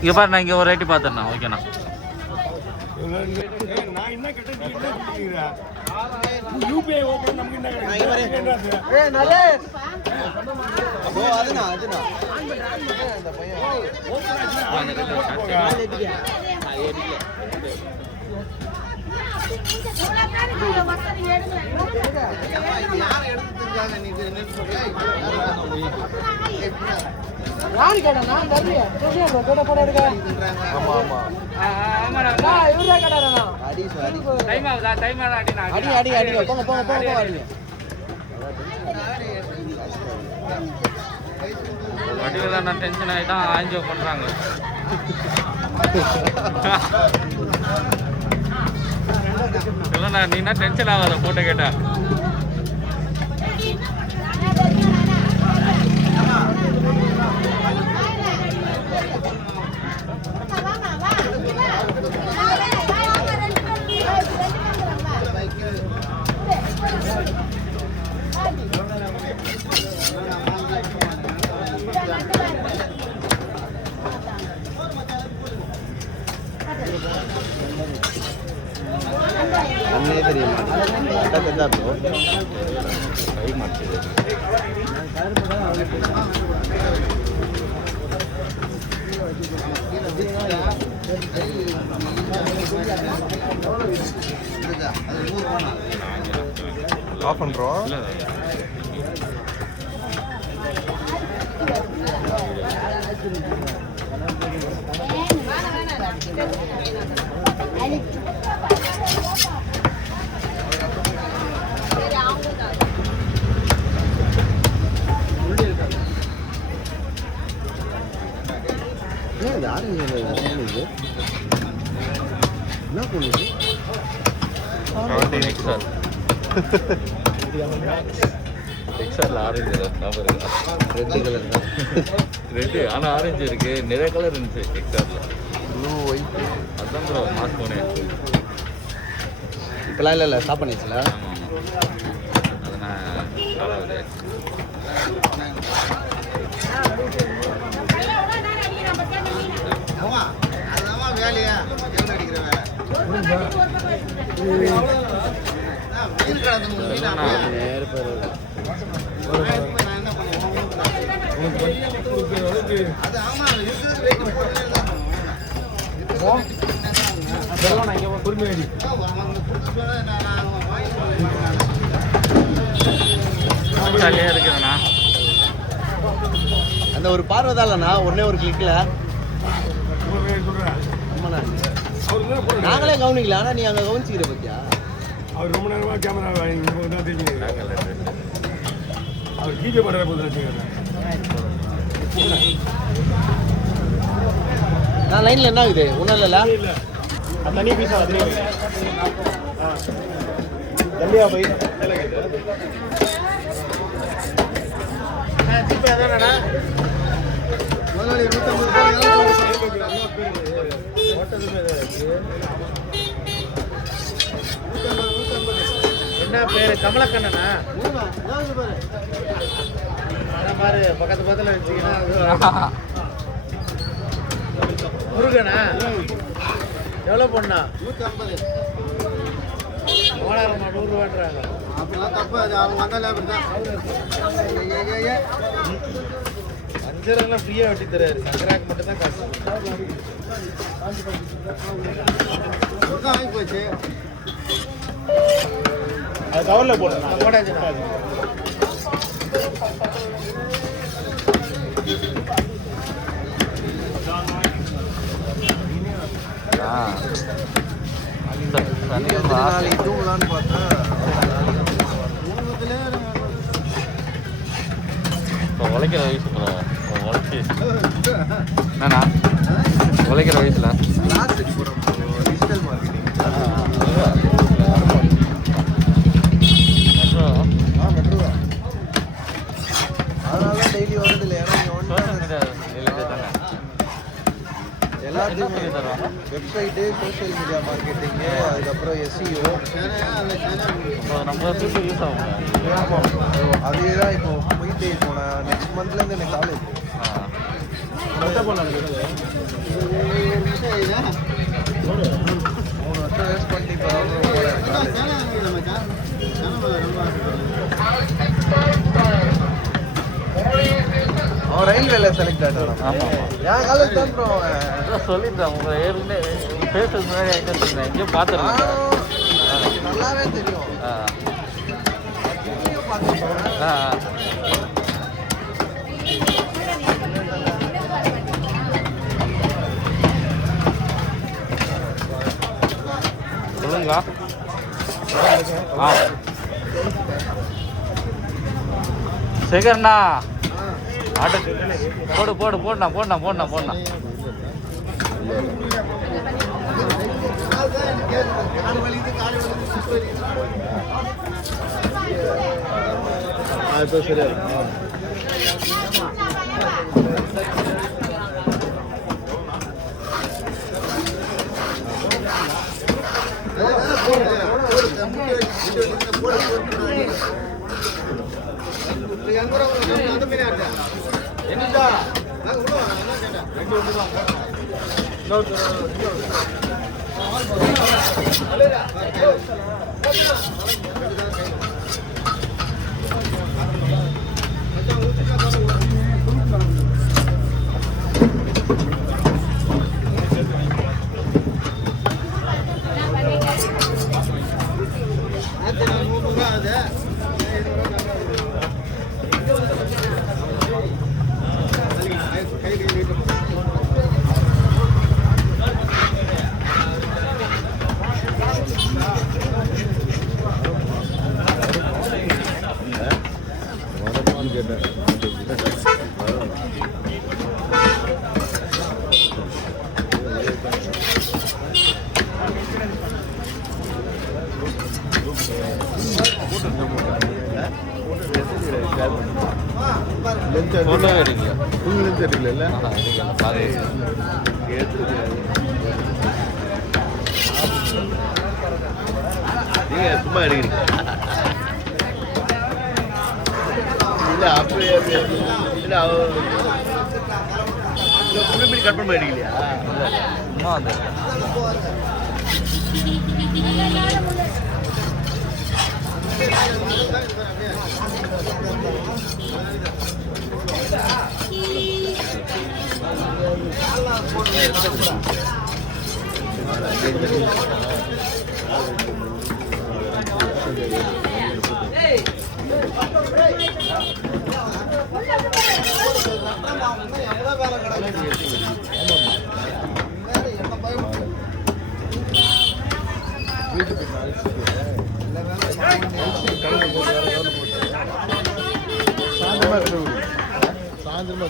இங்கே பாரு, நான் இங்கே ஒரு ஐட்டி பார்த்துருண்ணா. ஓகேண்ணா. யூபிஐ ஓபன் நமக்கு என்ன யாரு கேட்டா நான் தெரியல கேட்ட போட எடுக்க. ஆமா ஆமா ஆமாடா இவரே கேட்டாரா அடி சாரி டைம் ஆகுதா டைம் ஆடா அடி அடி அடி போங்க போங்க போங்க அடி வடிவேல நான் டென்ஷன் ஆயிட்டான். ஆஞ்சோ பண்றாங்க. இல்லண்ணா நீனா டென்ஷன் ஆகாத போட்டோ கேட்டா. ಅನ್ನೇ தெரியுமா ಅಟ್ಟ ಕದ್ದಾತು ಕೈ ಮಾಡ್ತಿದೆ ஆஃப் பண்றோம். ரெட்டு ஆனால் ஆரஞ்சு இருக்கு. நிறைய கலர் இருந்துச்சு எக்ஸ்ஆர்ல. ப்ளூ ஒயிட் அதான் ப்ரோ மாஸ் போனே. இப்பெல்லாம் இல்லை ஸ்டாப் பண்ணிச்சுல. அதை நான் காலாவது வேலையா அடிக்கிறவன் இருக்குதுண்ணா. அந்த ஒரு பார்வைதான்ண்ணா ஒன்னே ஒரு கிளிக்ல. நாங்களே கவனிக்கல, ஆனா நீ அங்க கவனிச்சுக்கிற பத்தியா. அவர் ரொம்ப நேரமா கேமரா அவர் கீழே படுற போது நான் லைன்ல என்ன ஆகுது ஒன்றும் இல்லைல்ல. தனி பீஸா ஜல்லியா போய் என்ன பேரு? கமலக்கண்ணனா பாரு, பக்கத்து பக்கத்துல வச்சுக்கினா. முருகனா எவ்வளோ பொண்ணா? 150. ஓனரம்மா 100 ரூபான்றாங்க. அப்படிலாம் தப்பு. அது அவங்க வந்தாலே அப்படிதான். அஞ்சரெல்லாம் ஃப்ரீயாக வெட்டி தராரு. சங்கராக்கு மட்டும் தான் காசு. வாங்கி போச்சு. அது கவரில் போடணும். போடாச்சு. தூங்கலான்னு பார்த்தா இப்போ உழைக்கிற வயசு ப்ரோ. உழைச்சி என்னண்ணா உழைக்கிற வயசுல கிளாஸுக்கு போகிறோம். Digital marketing. மெட்ரோவா? அதனால டெய்லி வருது இல்லை. எல்லாத்தையும் வெப்சைட்டு, சோஷியல் மீடியா மார்க்கெட்டிங்கு, அதுக்கப்புறம் எஸ்இஓ நம்ம யூஸ் ஆகும். அதே தான் இப்போ போயிட்டு இப்போ நான் நெக்ஸ்ட் மந்த்லேருந்து எனக்கு காலேஜ் செலக்ட் ஆகிட்டான். ஆமாம் என் காலேஜ் தான் ப்ரோ. சொல்லிட்டேன் உங்கள் ஏற்கனவே பேசுறது முன்னாடி ஆகிட்டு எங்கேயும் பார்த்துருக்கேன். நல்லாவே தெரியும். சொல்லுங்க. சேகர்ண்ணா ஆட்டோ போடுண்ணா. இப்போ சரியா ஃபோட்டோ எடுக்கல. தெரியல. நீங்க சும்மா எடுக்கிறீங்க. இல்லை அப்படியே இல்லை புளிமீன் கட் பண்ண எடுக்கலையா? சும்மா வந்து சாயந்தரமா